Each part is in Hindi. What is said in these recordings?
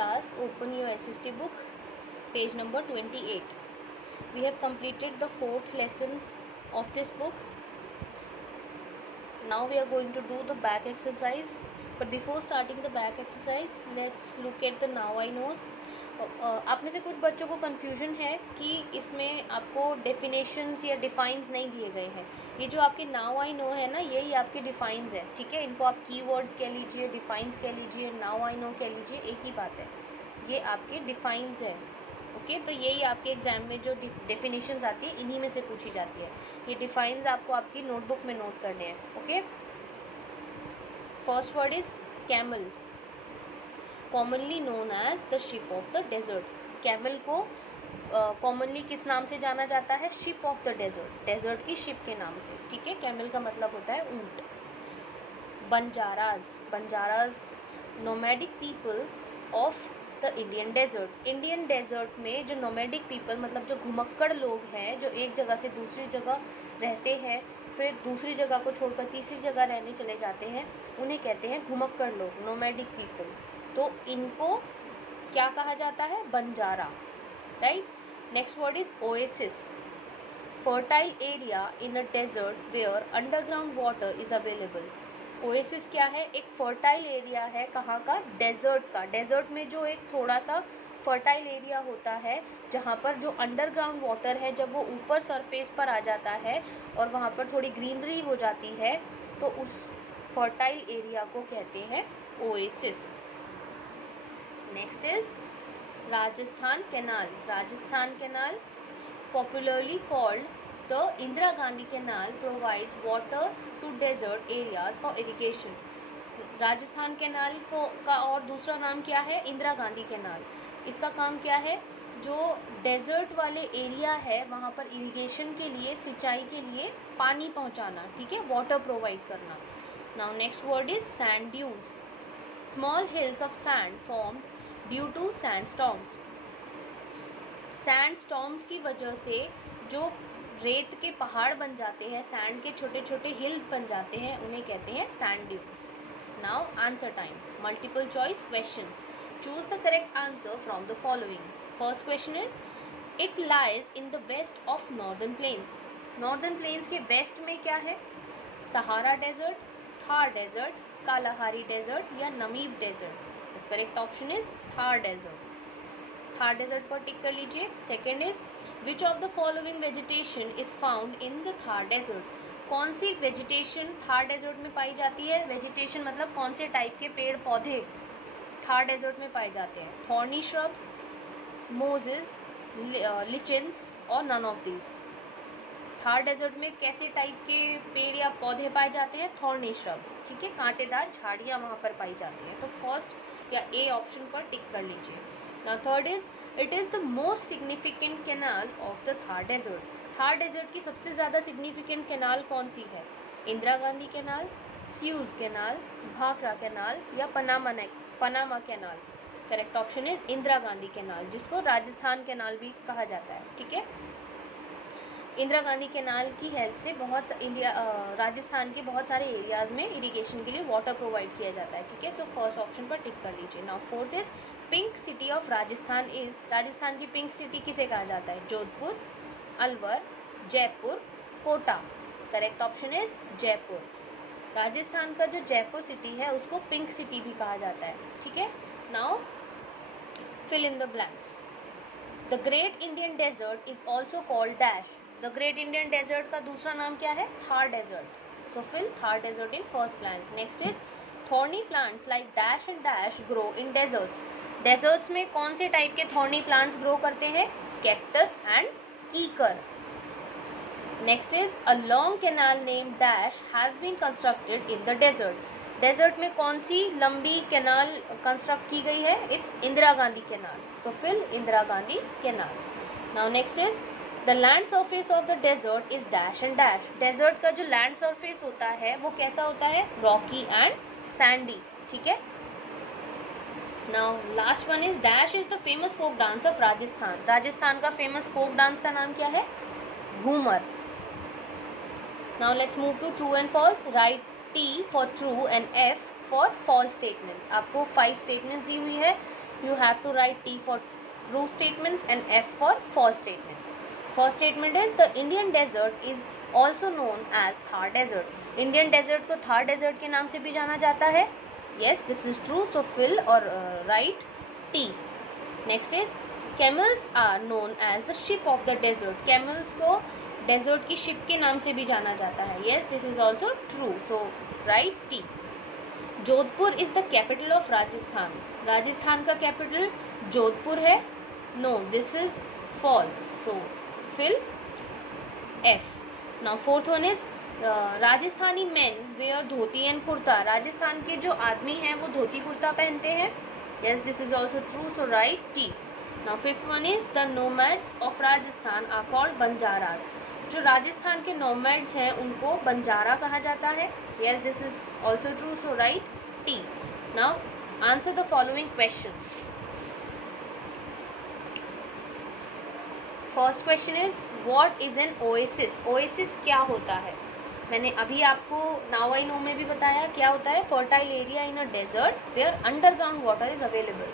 class, open your SST book, page number 28. We have completed the 4th lesson of this book. Now we are going to do the back exercise, but before starting the back exercise, let's look at the now I knows. आप में से कुछ बच्चों को कन्फ्यूजन है कि इसमें आपको डेफिनेशंस या डिफाइंस नहीं दिए गए हैं. ये जो आपके नाउ आई नो है ना, यही आपके डिफाइंस है. ठीक है, इनको आप कीवर्ड्स कह लीजिए, डिफाइंस कह लीजिए, नाउ आई नो कह लीजिए, एक ही बात है. ये आपके डिफाइंस है. ओके, तो यही आपके एग्जाम में जो डेफिनेशंस आती है इन्हीं में से पूछी जाती है. ये डिफाइंस आपको आपकी नोटबुक में नोट करने हैं. Okay, first word is camel, commonly known as the ship of the desert. Camel को कॉमनली किस नाम से जाना जाता है? Ship of the desert, desert की शिप के नाम से. ठीक है, कैमल का मतलब होता है ऊंट. Banjaras, Banjaras nomadic people of the Indian desert. Indian desert में जो नोमैडिक पीपल मतलब जो घुमक्कड़ लोग हैं, जो एक जगह से दूसरी जगह रहते हैं, फिर दूसरी जगह को छोड़कर तीसरी जगह रहने चले जाते हैं, उन्हें कहते हैं घुमक्कड़ लोग, नोमैडिक पीपल. तो इनको क्या कहा जाता है? Banjara. Right. Next word is oasis, fertile area in a desert where underground water is available. Oasis क्या है? एक फर्टाइल एरिया है. कहाँ का? डेजर्ट का. डेजर्ट में जो एक थोड़ा सा फर्टाइल एरिया होता है, जहाँ पर जो अंडरग्राउंड वाटर है, जब वो ऊपर सरफेस पर आ जाता है और वहाँ पर थोड़ी ग्रीनरी हो जाती है, तो उस फर्टाइल एरिया को कहते हैं oasis. Next is Rajasthan canal. Rajasthan canal, popularly called the Indira Gandhi canal, provides water to desert areas for irrigation. Rajasthan canal को का और दूसरा नाम क्या है? इंदिरा गांधी कैनाल. इसका काम क्या है? जो डेजर्ट वाले एरिया है वहाँ पर इरिगेशन के लिए, सिंचाई के लिए पानी पहुँचाना. ठीक है, वाटर प्रोवाइड करना. Now next word is sand dunes, small hills of sand formed due to sand storms. Sand storms की वजह से जो रेत के पहाड़ बन जाते हैं, सैंड के छोटे छोटे हिल्स बन जाते हैं, उन्हें कहते हैं sand dunes. Now answer time, multiple choice questions. Choose the correct answer from the following. First question is, it lies in the west of northern plains. Northern plains के वेस्ट में क्या है? Sahara desert, Thar desert, Kalahari desert या Namib desert. The correct option is Thar desert. Thar desert पर टिक कर लीजिए. Second is, which of the following vegetation is found in the Thar desert. कौन सी वेजिटेशन थार डेजर्ट में पाई जाती है? वेजिटेशन मतलब कौन से टाइप के पेड़ पौधे थार डेजर्ट में पाए जाते हैं? थॉर्नी श्रब्स, मोजेस, लिचेंस और none of these. Thar desert में कैसे टाइप के पेड़ या पौधे पाए जाते हैं? Thorny shrubs. ठीक है, कांटेदार झाड़ियाँ वहाँ पर पाई जाती हैं. तो फर्स्ट या ए ऑप्शन पर टिक कर लीजिए. Now third is, it is the most significant canal of the Thar desert. Thar desert की सबसे ज़्यादा सिग्निफिकेंट कैनाल कौन सी है? Indira Gandhi canal, Suez canal, Bhakra canal या Panama canal. Correct option is Indira Gandhi canal, जिसको राजस्थान कैनाल भी कहा जाता है. ठीक है, इंदिरा गांधी कैनाल की हेल्प से राजस्थान के बहुत सारे एरियाज में इरिगेशन के लिए वाटर प्रोवाइड किया जाता है. ठीक है, सो फर्स्ट ऑप्शन पर टिक कर लीजिए. Now fourth is, pink city of Rajasthan is. Rajasthan की पिंक सिटी किसे कहा जाता है? Jodhpur, Alwar, Jaipur, Kota. Correct option is Jaipur. Rajasthan का जो जयपुर सिटी है उसको पिंक सिटी भी कहा जाता है. ठीक है, now fill in the blanks. The great Indian desert is also called dash. The great Indian desert का दूसरा नाम क्या है? Thar desert. So fill Thar desert in first blank. Next is, thorny plants like dash and dash grow in deserts. Deserts में कौन से टाइप के थॉर्नी प्लांट्स ग्रो करते हैं? Cactus and kikar. Next is, a long canal name dash has been constructed in the desert. Desert में कौन सी लंबी कैनाल कंस्ट्रक्ट की गई है? It's Indira Gandhi canal. So fill Indira Gandhi canal. Now next is, the land surface of the desert is dash and dash. Desert का जो लैंड सरफेस होता है वो कैसा होता है? Rocky and sandy. ठीक है, now last one is, dash is the famous folk dance of Rajasthan. Rajasthan का फेमस फोक डांस का नाम क्या है? Ghoomar. Now let's move to true and false. Right T for true and F for false statements. आपको 5 स्टेटमेंट्स दी हुई है. you have to write T for true statements and F for false statements. First statement is the Indian desert is also known as Thar desert. Indian desert को Thar desert के नाम से भी जाना जाता है. Yes, this is true. So fill or write T. Next is camels are known as the ship of the desert. Camels को desert की ship के नाम से भी जाना जाता है. Yes, this is also true. So write T. Jodhpur is the capital of Rajasthan. Rajasthan का capital जोधपुर है. No, this is false. So fill F. Now fourth one is Rajasthani men wear dhoti and kurta. Rajasthan के जो आदमी हैं वो धोती कुर्ता पहनते हैं. Yes, this is also true. So write T. Now fifth one is the nomads of Rajasthan are called Banjaras. जो राजस्थान के nomads हैं उनको बंजारा कहा जाता है. Yes, this is also true. So write T. Now answer the following questions. First question is what is an oasis? Oasis क्या होता है? मैंने अभी आपको now I know में भी बताया क्या होता है. Fertile area in a desert where underground water is available.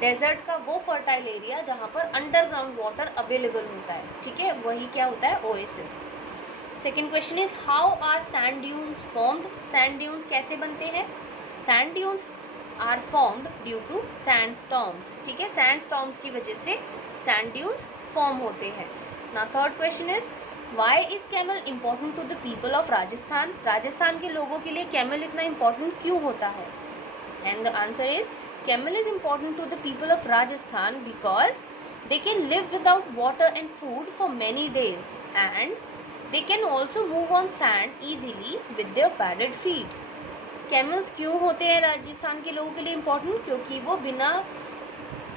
Desert का वो फर्टाइल एरिया जहाँ पर अंडरग्राउंड वाटर अवेलेबल होता है. ठीक है, वही क्या होता है? Oasis. Second question is how are sand dunes formed? Sand dunes कैसे बनते हैं? Sand dunes are formed due to sand storms. ठीक है, सैंड स्टॉर्म्स की वजह से सैंड ड्यून्स फॉर्म होते हैं. ना third question is why is camel important to the people of Rajasthan? Rajasthan के लोगों के लिए कैमल इतना इम्पोर्टेंट क्यों होता है? And the answer is camel is important to the people of Rajasthan because they can live without water and food for many days and they can also move on sand easily with their padded feet. Camels क्यों होते हैं राजस्थान के लोगों के लिए important? क्योंकि वो बिना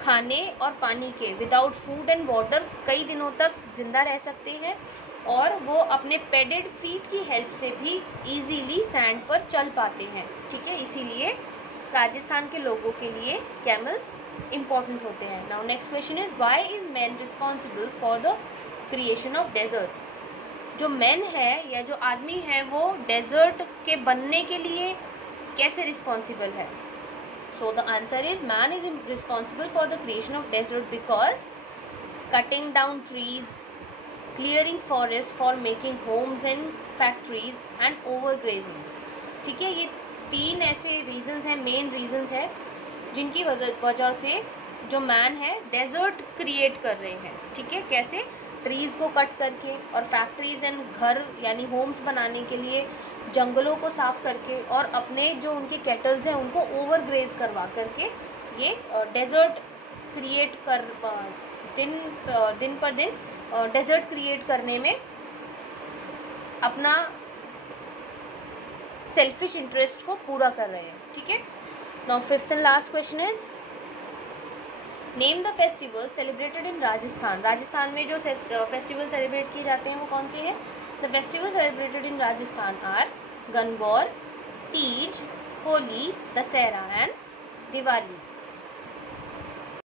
खाने और पानी के विदाउट फूड एंड वाटर कई दिनों तक जिंदा रह सकते हैं और वो अपने पैडेड फीट की हेल्प से भी इजीली सैंड पर चल पाते हैं. ठीक है, इसीलिए राजस्थान के लोगों के लिए कैमल्स इम्पॉर्टेंट होते हैं. Now next question is why is man responsible for the creation of desserts? जो मैन है या जो आदमी है वो डेजर्ट के बनने के लिए कैसे रिस्पॉन्सिबल है? So the answer is man is responsible for the creation of desert because cutting down trees, clearing forest for making homes and factories and overgrazing. ठीक है, ये तीन ऐसे रीजंस हैं, मेन रीजंस हैं जिनकी वजह से जो मैन है डेजर्ट क्रिएट कर रहे हैं. ठीक है, कैसे? ट्रीज़ को कट करके और फैक्ट्रीज एंड घर यानी होम्स बनाने के लिए जंगलों को साफ करके और अपने जो उनके कैटल्स हैं उनको ओवरग्रेज करवा करके ये डेजर्ट क्रिएट कर दिन पर दिन डेजर्ट क्रिएट करने में अपना सेल्फिश इंटरेस्ट को पूरा कर रहे हैं. ठीक है, now fifth and last question is name the festival celebrated in Rajasthan. Rajasthan में जो फेस्टिवल सेलिब्रेट किए जाते हैं वो कौन से हैं? The festival celebrated in Rajasthan are Gangaur, Teej, Holi, Dussehra and Diwali.